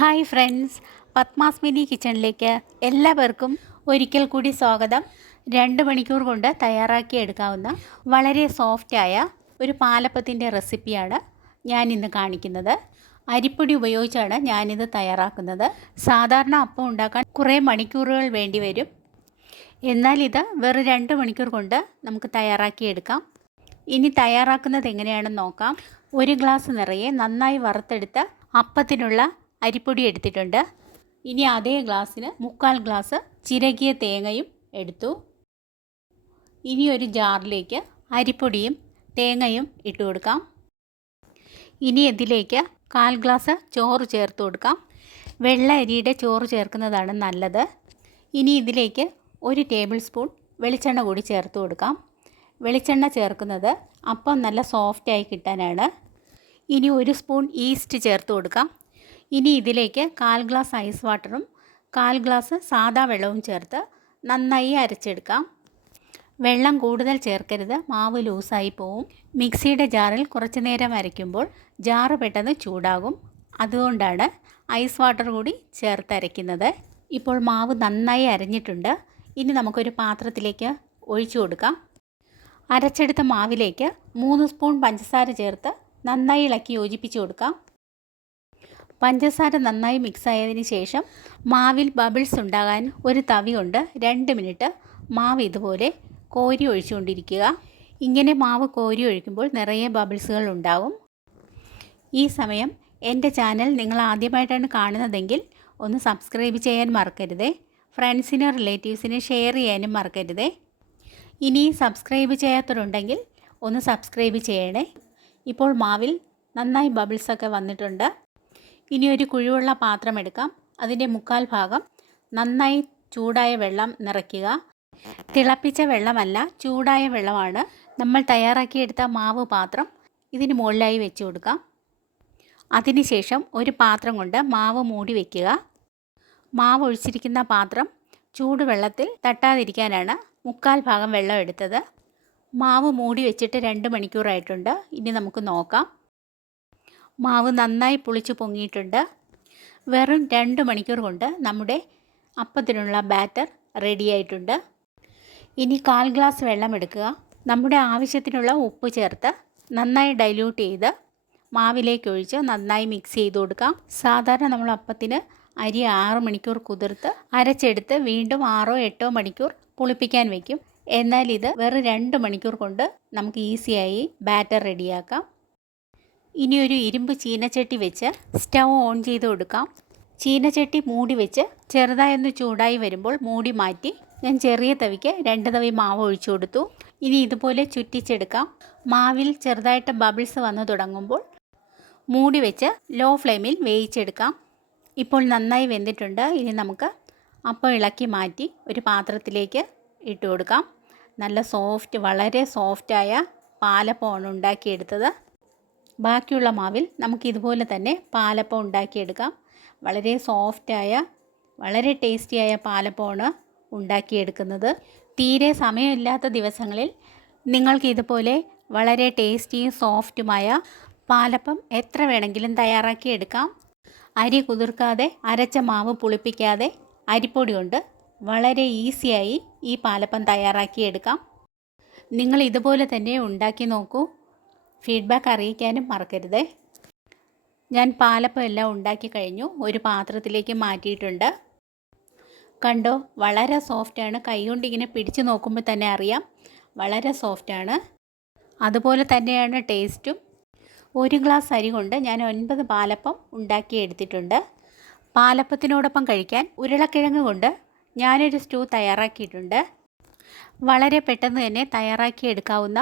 Hi friends, Padmas mini കിച്ചണിലേക്ക് എല്ലാവർക്കും ഒരിക്കൽ കൂടി സ്വാഗതം. 2 മണിക്കൂർ കൊണ്ട് തയ്യാറാക്കി എടുക്കാവുന്ന വളരെ സോഫ്റ്റായ ഒരു പാലപ്പത്തിൻ്റെ റെസിപ്പിയാണ് ഞാനിന്ന് കാണിക്കുന്നത്. അരിപ്പൊടി ഉപയോഗിച്ചാണ് ഞാനിത് തയ്യാറാക്കുന്നത്. സാധാരണ അപ്പം ഉണ്ടാക്കാൻ കുറേ മണിക്കൂറുകൾ വേണ്ടി വരും. എന്നാൽ ഇത് വെറും 2 മണിക്കൂർ കൊണ്ട് നമുക്ക് തയ്യാറാക്കിയെടുക്കാം. ഇനി തയ്യാറാക്കുന്നത് എങ്ങനെയാണെന്ന് നോക്കാം. 1 ഗ്ലാസ് നിറയെ നന്നായി വറുത്തെടുത്ത അപ്പത്തിനുള്ള അരിപ്പൊടി എടുത്തിട്ടുണ്ട്. ഇനി അതേ ഗ്ലാസ്സിന് 3/4 ഗ്ലാസ് ചിരകിയ തേങ്ങയും എടുത്തു. ഇനി ഒരു ജാറിലേക്ക് അരിപ്പൊടിയും തേങ്ങയും ഇട്ട് കൊടുക്കാം. ഇനി ഇതിലേക്ക് 1/4 ഗ്ലാസ് ചോറ് ചേർത്ത് കൊടുക്കാം. വെള്ള അരിയുടെ ചോറ് ചേർക്കുന്നതാണ് നല്ലത്. ഇനി ഇതിലേക്ക് 1 ടേബിൾ സ്പൂൺ വെളിച്ചെണ്ണ കൂടി ചേർത്ത് കൊടുക്കാം. വെളിച്ചെണ്ണ ചേർക്കുന്നത് അപ്പം നല്ല സോഫ്റ്റായി കിട്ടാനാണ്. ഇനി 1 സ്പൂൺ ഈസ്റ്റ് ചേർത്ത് കൊടുക്കാം. ഇനി ഇതിലേക്ക് 1/4 ഗ്ലാസ് ഐസ് വാട്ടറും 1/4 ഗ്ലാസ് സാദാ വെള്ളവും ചേർത്ത് നന്നായി അരച്ചെടുക്കാം. വെള്ളം കൂടുതൽ ചേർക്കരുത്, മാവ് ലൂസായി പോവും. മിക്സിയുടെ ജാറിൽ കുറച്ച് നേരം അരയ്ക്കുമ്പോൾ ജാറ് പെട്ടെന്ന് ചൂടാകും. അതുകൊണ്ടാണ് ഐസ് വാട്ടർ കൂടി ചേർത്ത് അരയ്ക്കുന്നത്. ഇപ്പോൾ മാവ് നന്നായി അരഞ്ഞിട്ടുണ്ട്. ഇനി നമുക്കൊരു പാത്രത്തിലേക്ക് ഒഴിച്ചു കൊടുക്കാം. അരച്ചെടുത്ത മാവിലേക്ക് 3 സ്പൂൺ പഞ്ചസാര ചേർത്ത് നന്നായി ഇളക്കി യോജിപ്പിച്ച് കൊടുക്കാം. പഞ്ചസാര നന്നായി മിക്സ് ആയതിന് ശേഷം മാവിൽ ബബിൾസ് ഉണ്ടാകാൻ ഒരു തവി കൊണ്ട് 2 മിനിറ്റ് മാവ് ഇതുപോലെ കോരി ഒഴിച്ചുകൊണ്ടിരിക്കുക. ഇങ്ങനെ മാവ് കോരി ഒഴിക്കുമ്പോൾ നിറയെ ബബിൾസുകൾ ഉണ്ടാവും. ഈ സമയം എൻ്റെ ചാനൽ നിങ്ങൾ ആദ്യമായിട്ടാണ് കാണുന്നതെങ്കിൽ ഒന്ന് സബ്സ്ക്രൈബ് ചെയ്യാൻ മറക്കരുതേ. ഫ്രണ്ട്സിനും റിലേറ്റീവ്സിനും ഷെയർ ചെയ്യാനും മറക്കരുതേ. ഇനി സബ്സ്ക്രൈബ് ചെയ്യാത്തവരുണ്ടെങ്കിൽ ഒന്ന് സബ്സ്ക്രൈബ് ചെയ്യണേ. ഇപ്പോൾ മാവിൽ നന്നായി ബബിൾസൊക്കെ വന്നിട്ടുണ്ട്. ഇനി ഒരു കുഴിവുള്ള പാത്രം എടുക്കാം. അതിൻ്റെ 3/4 ഭാഗം നന്നായി ചൂടായ വെള്ളം നിറയ്ക്കുക. തിളപ്പിച്ച വെള്ളമല്ല, ചൂടായ വെള്ളമാണ്. നമ്മൾ തയ്യാറാക്കിയെടുത്ത മാവ് പാത്രം ഇതിന് മുകളിലായി വെച്ച് കൊടുക്കാം. അതിനുശേഷം ഒരു പാത്രം കൊണ്ട് മാവ് മൂടി വയ്ക്കുക. മാവ് ഒഴിച്ചിരിക്കുന്ന പാത്രം ചൂടുവെള്ളത്തിൽ തട്ടാതിരിക്കാനാണ് 3/4 ഭാഗം വെള്ളം എടുത്തത്. മാവ് മൂടി വെച്ചിട്ട് 2 മണിക്കൂറായിട്ടുണ്ട്. ഇനി നമുക്ക് നോക്കാം. മാവ് നന്നായി പുളിച്ച് പൊങ്ങിയിട്ടുണ്ട്. വെറും 2 മണിക്കൂർ കൊണ്ട് നമ്മുടെ അപ്പത്തിനുള്ള ബാറ്റർ റെഡിയായിട്ടുണ്ട്. ഇനി 1/4 ഗ്ലാസ് വെള്ളം എടുക്കുക. നമ്മുടെ ആവശ്യത്തിനുള്ള ഉപ്പ് ചേർത്ത് നന്നായി ഡൈല്യൂട്ട് ചെയ്ത് മാവിലേക്ക് ഒഴിച്ച് നന്നായി മിക്സ് ചെയ്ത് കൊടുക്കാം. സാധാരണ നമ്മൾ അപ്പത്തിന് അരി 6 മണിക്കൂർ കുതിർത്ത് അരച്ചെടുത്ത് വീണ്ടും 6-8 മണിക്കൂർ പുളിപ്പിക്കാൻ വയ്ക്കും. എന്നാൽ ഇത് വെറും 2 മണിക്കൂർ കൊണ്ട് നമുക്ക് ഈസിയായി ബാറ്റർ റെഡിയാക്കാം. ഇനി ഒരു ഇരുമ്പ് ചീനച്ചട്ടി വെച്ച് സ്റ്റൗ ഓൺ ചെയ്ത് കൊടുക്കാം. ചീനച്ചട്ടി മൂടി വെച്ച് ചെറുതായൊന്ന് ചൂടായി വരുമ്പോൾ മൂടി മാറ്റി ഞാൻ ചെറിയ തവിക്ക് 2 തവി മാവ് ഒഴിച്ചു കൊടുത്തു. ഇനി ഇതുപോലെ ചുറ്റിച്ചെടുക്കാം. മാവിൽ ചെറുതായിട്ട് ബബിൾസ് വന്നു തുടങ്ങുമ്പോൾ മൂടി വെച്ച് ലോ ഫ്ലെയിമിൽ വേവിച്ചെടുക്കാം. ഇപ്പോൾ നന്നായി വെന്തിട്ടുണ്ട്. ഇനി നമുക്ക് അപ്പം ഇളക്കി മാറ്റി ഒരു പാത്രത്തിലേക്ക് ഇട്ട് കൊടുക്കാം. നല്ല വളരെ സോഫ്റ്റായ പാലപ്പമാണ് ഉണ്ടാക്കിയെടുത്തത്. ബാക്കിയുള്ള മാവിൽ നമുക്കിതുപോലെ തന്നെ പാലപ്പം ഉണ്ടാക്കിയെടുക്കാം. വളരെ സോഫ്റ്റായ വളരെ ടേസ്റ്റിയായ പാലപ്പമാണ് ഉണ്ടാക്കിയെടുക്കുന്നത്. തീരെ സമയമില്ലാത്ത ദിവസങ്ങളിൽ നിങ്ങൾക്കിതുപോലെ വളരെ ടേസ്റ്റിയും സോഫ്റ്റുമായ പാലപ്പം എത്ര വേണമെങ്കിലും തയ്യാറാക്കിയെടുക്കാം. അരി കുതിർക്കാതെ, അരച്ച മാവ് പുളിപ്പിക്കാതെ അരിപ്പൊടി കൊണ്ട് വളരെ ഈസിയായി ഈ പാലപ്പം തയ്യാറാക്കിയെടുക്കാം. നിങ്ങൾ ഇതുപോലെ തന്നെ ഉണ്ടാക്കി നോക്കൂ. ഫീഡ്ബാക്ക് അറിയിക്കാനും മറക്കരുതേ. ഞാൻ പാലപ്പം എല്ലാം ഉണ്ടാക്കി കഴിഞ്ഞു. ഒരു പാത്രത്തിലേക്ക് മാറ്റിയിട്ടുണ്ട്. കണ്ടോ, വളരെ സോഫ്റ്റാണ്. കൈകൊണ്ട് ഇങ്ങനെ പിടിച്ച് നോക്കുമ്പോൾ തന്നെ അറിയാം വളരെ സോഫ്റ്റാണ്. അതുപോലെ തന്നെയാണ് ടേസ്റ്റും. 1 ഗ്ലാസ് അരി കൊണ്ട് ഞാൻ 9 പാലപ്പം ഉണ്ടാക്കിയെടുത്തിട്ടുണ്ട്. പാലപ്പത്തിനോടൊപ്പം കഴിക്കാൻ ഉരുളക്കിഴങ്ങ് കൊണ്ട് ഞാനൊരു സ്റ്റൂ തയ്യാറാക്കിയിട്ടുണ്ട്. വളരെ പെട്ടെന്ന് തന്നെ തയ്യാറാക്കിയെടുക്കാവുന്ന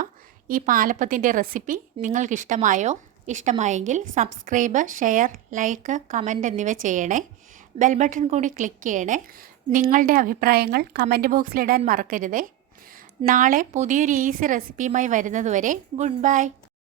ഈ പാലപ്പത്തിൻ്റെ റെസിപ്പി നിങ്ങൾക്കിഷ്ടമായോ? ഇഷ്ടമായെങ്കിൽ സബ്സ്ക്രൈബ്, ഷെയർ, ലൈക്ക്, കമൻറ്റ് എന്നിവ ചെയ്യണേ. ബെൽ ബട്ടൺ കൂടി ക്ലിക്ക് ചെയ്യണേ. നിങ്ങളുടെ അഭിപ്രായങ്ങൾ കമൻറ്റ് ബോക്സിലിടാൻ മറക്കരുതേ. നാളെ പുതിയൊരു ഈസി റെസിപ്പിയുമായി വരുന്നതുവരെ ഗുഡ് ബൈ.